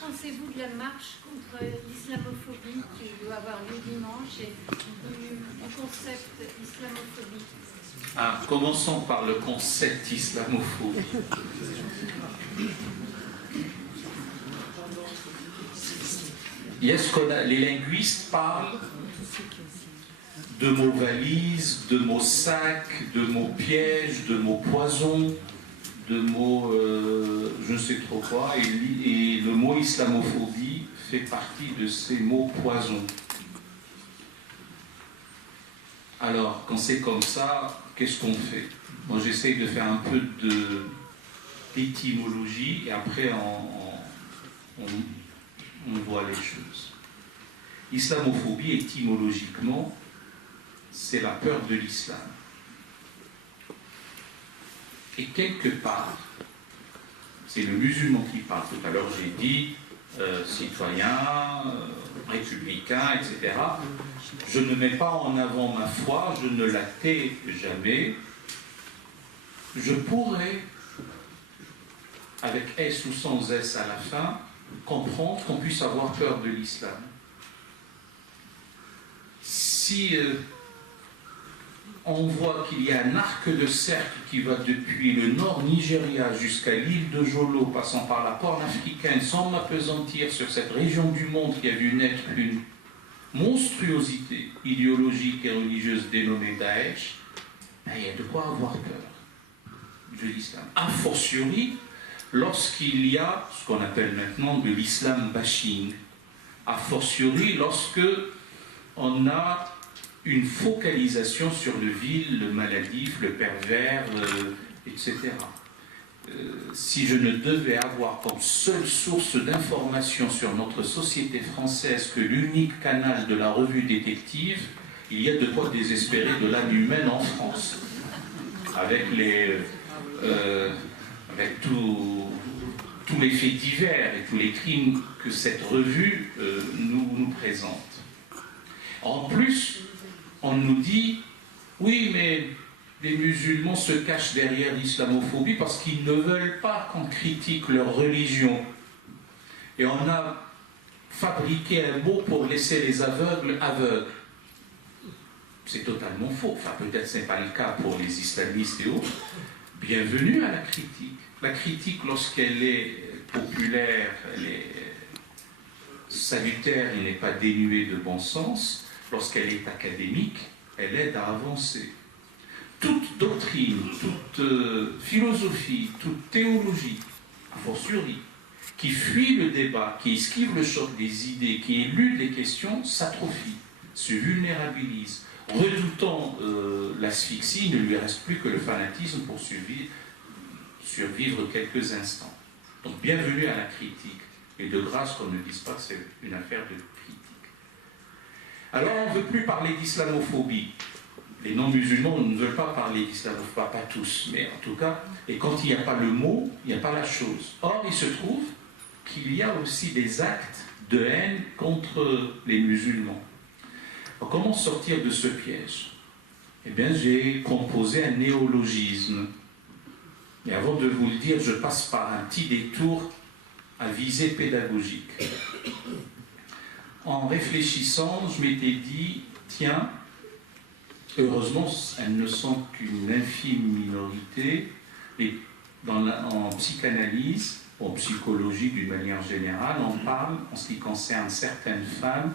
pensez-vous de la marche contre l'islamophobie qui doit avoir lieu dimanche et du concept islamophobie? Commençons par le concept islamophobie. Les linguistes parlent de mots valises, de mots sacs, de mots pièges, de mots poison, de mots je ne sais trop quoi, et le mot islamophobie fait partie de ces mots poison. Alors, quand c'est comme ça, qu'est-ce qu'on fait? Moi, j'essaye de faire un peu d'étymologie et après on voit les choses. Islamophobie, étymologiquement, c'est la peur de l'islam. Et quelque part, c'est le musulman qui parle. Tout à l'heure, j'ai dit citoyen, républicain, etc. Je ne mets pas en avant ma foi, je ne la tais jamais. Je pourrais, avec S ou sans S à la fin, comprendre qu'on puisse avoir peur de l'islam. Si on voit qu'il y a un arc de cercle qui va depuis le nord Nigeria jusqu'à l'île de Jolo, passant par la Corne africaine, sans m'appesantir sur cette région du monde qui a vu naître une monstruosité idéologique et religieuse dénommée Daesh, il y a de quoi avoir peur de l'islam. A fortiori, lorsqu'il y a ce qu'on appelle maintenant de l'islam bashing, a fortiori lorsque on a une focalisation sur le vil, le maladif, le pervers, etc. Si je ne devais avoir comme seule source d'information sur notre société française que l'unique canal de la revue détective, il y a de quoi désespérer de l'âme humaine en France, avec tous les faits divers et tous les crimes que cette revue nous présente. En plus, on nous dit, oui, mais les musulmans se cachent derrière l'islamophobie parce qu'ils ne veulent pas qu'on critique leur religion. Et on a fabriqué un mot pour laisser les aveugles aveugles. C'est totalement faux. Enfin, peut-être ce n'est pas le cas pour les islamistes et autres. Bienvenue à la critique. La critique, lorsqu'elle est populaire, elle est salutaire, elle n'est pas dénuée de bon sens. Lorsqu'elle est académique, elle aide à avancer. Toute doctrine, toute philosophie, toute théologie, a fortiori, qui fuit le débat, qui esquive le choc des idées, qui élude les questions, s'atrophie, se vulnérabilise. Redoutant l'asphyxie, il ne lui reste plus que le fanatisme pour survivre quelques instants. Donc bienvenue à la critique. Et de grâce qu'on ne dise pas que c'est une affaire de critique. Alors on ne veut plus parler d'islamophobie. Les non-musulmans ne veulent pas parler d'islamophobie, pas tous, mais en tout cas, et quand il n'y a pas le mot, il n'y a pas la chose. Or, il se trouve qu'il y a aussi des actes de haine contre les musulmans. Alors, comment sortir de ce piège? Eh bien, j'ai composé un néologisme. Et avant de vous le dire, je passe par un petit détour à visée pédagogique. En réfléchissant, je m'étais dit, tiens, heureusement, elles ne sont qu'une infime minorité, et en psychanalyse, en psychologie d'une manière générale, on parle, en ce qui concerne certaines femmes,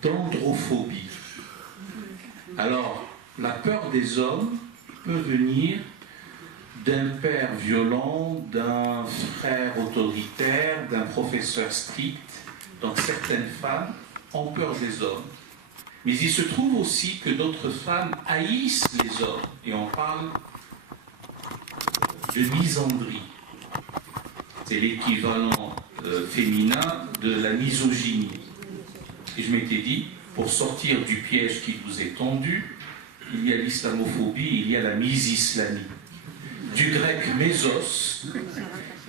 d'androphobie. Alors, la peur des hommes peut venir d'un père violent, d'un frère autoritaire, d'un professeur strict. Donc certaines femmes ont peur des hommes. Mais il se trouve aussi que d'autres femmes haïssent les hommes. Et on parle de misandrie. C'est l'équivalent féminin de la misogynie. Et je m'étais dit, pour sortir du piège qui vous est tendu, il y a l'islamophobie, il y a la misislamie. Du grec mésos,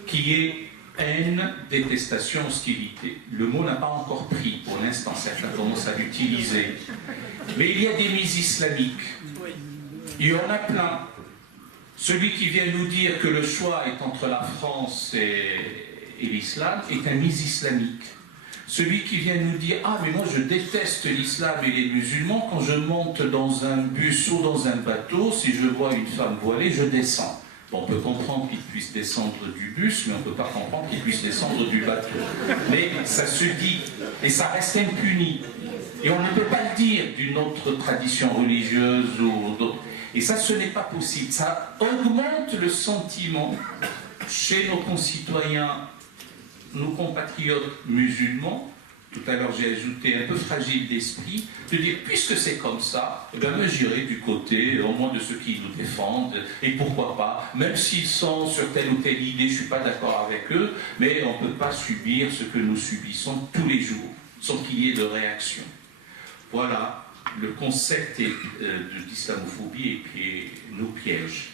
qui est haine, détestation, hostilité. Le mot n'a pas encore pris pour l'instant, certains commencent à l'utiliser. Mais il y a des mises islamiques. Il y en a plein. Celui qui vient nous dire que le choix est entre la France et et l'islam est un mis-islamique. Celui qui vient nous dire « Ah, mais moi je déteste l'islam et les musulmans, quand je monte dans un bus ou dans un bateau, si je vois une femme voilée, je descends. » Bon, on peut comprendre qu'il puisse descendre du bus, mais on ne peut pas comprendre qu'il puisse descendre du bateau. Mais ça se dit, et ça reste impuni. Et on ne peut pas le dire d'une autre tradition religieuse ou d'autre. Et ça, ce n'est pas possible. Ça augmente le sentiment chez nos concitoyens, nos compatriotes musulmans, tout à l'heure j'ai ajouté un peu fragile d'esprit, de dire puisque c'est comme ça, eh bien, j'irai du côté au moins de ceux qui nous défendent, et pourquoi pas, même s'ils sont sur telle ou telle idée, je ne suis pas d'accord avec eux, mais on ne peut pas subir ce que nous subissons tous les jours, sans qu'il y ait de réaction. Voilà, le concept d'islamophobie nous piège.